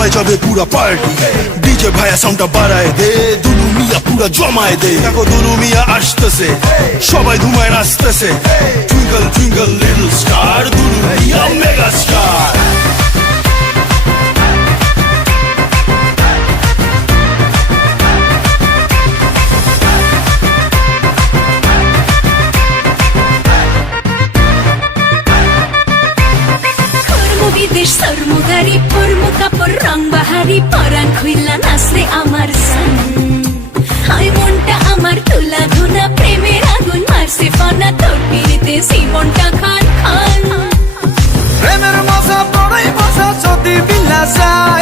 জমায় যাবে পুরা পার্টি ডিজে ভাইয়া সাউন্ডটা বাড়ায় দে দুলু মিয়া পুরা জমায় দে দেখো দুলু মিয়া আসতেছে সবাই ধুমায় নাচতেছে twinkle twinkle little star Dulu Mia mega star বিদেশ সরমুগারি পরমু কাপড় রং বাহারি পরান খুইলা নাচরে আমার সান হাই মনটা আমার তুলা ধুনা প্রেমের আগুন মারছে ফানা তোর পিড়িতে জীবনটা খান খান প্রেমের মজা বড়ই মজা যদি বিলা যায়